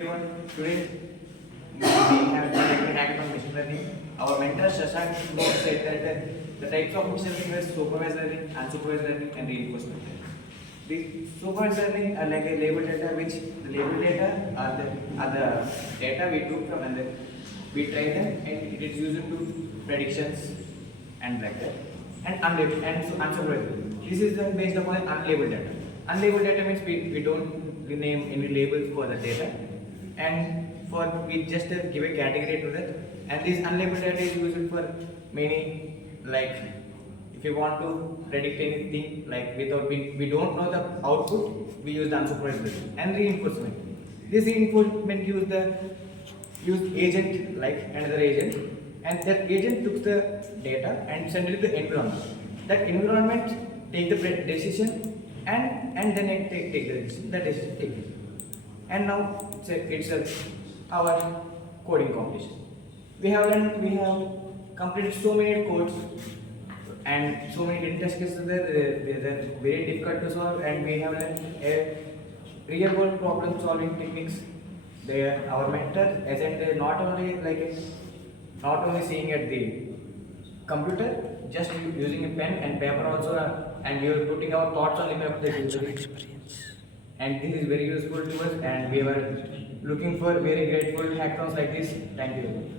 Everyone, today we have a hackathon machine learning. Our mentor Shashank said that the types of machine learning are supervised learning, unsupervised learning, and reinforcement learning. The supervised learning are like a label data, which the label data are the data we took from and then we train them, and it is used to predictions and like that. And unlabeled and unsupervised. This is the based upon unlabeled data. Unlabeled data means we don't name any labels for the data, and for we just give a category to that. And this unlabeled data is used for many, like if you want to predict anything like without we don't know the output, we use the unsupervised learning. And reinforcement. This reinforcement use agent like another agent, and that agent took the data and send it to the environment. That environment take the decision, and then it take the decision. That decision take it. And now it's our coding competition. We have completed so many codes and so many hidden test cases that they're very difficult to solve, and we have a real world problem solving techniques. Our mentor isn't not only seeing at the computer, just using a pen and paper also, and we were putting our thoughts on the paper. And this is very useful to us, and we were looking for very grateful hackathons like this. Thank you.